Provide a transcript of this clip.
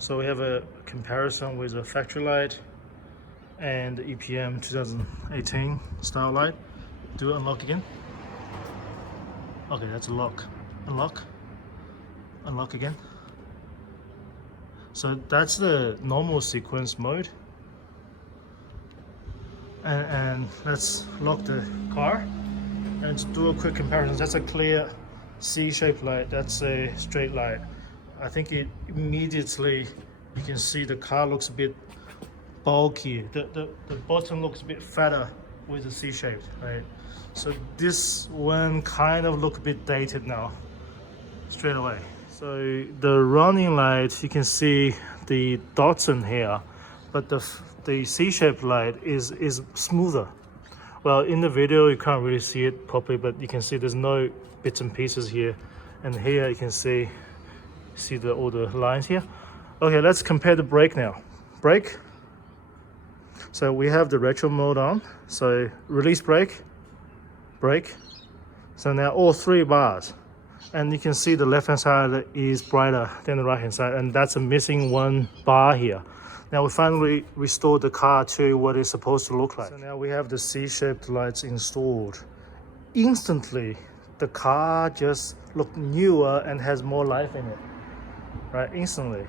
So we have a comparison with a factory light and the EPM 2018 style light. Do unlock again. Okay, that's a lock. Unlock. Unlock again. So that's the normal sequence mode. And let's lock the car and do a quick comparison. That's a clear C-shaped light. That's a straight light. I think it immediately, you can see the car looks a bit bulky. The bottom looks a bit fatter with the C-shaped, right? So this one kind of look a bit dated now, straight away. So the running light, you can see the dots in here, but the C-shaped light is smoother. Well, in the video you can't really see it properly, but you can see there's no bits and pieces here, and here you can see all the lines here. Okay, let's compare the brake now. Brake. So we have the retro mode on. So release brake, brake. So now all three bars, and you can see the left hand side is brighter than the right hand side, and that's a missing one bar here. Now we finally restored the car to what it's supposed to look like. So now we have the C-shaped lights installed. Instantly, the car just looked newer and has more life in it, right? Instantly.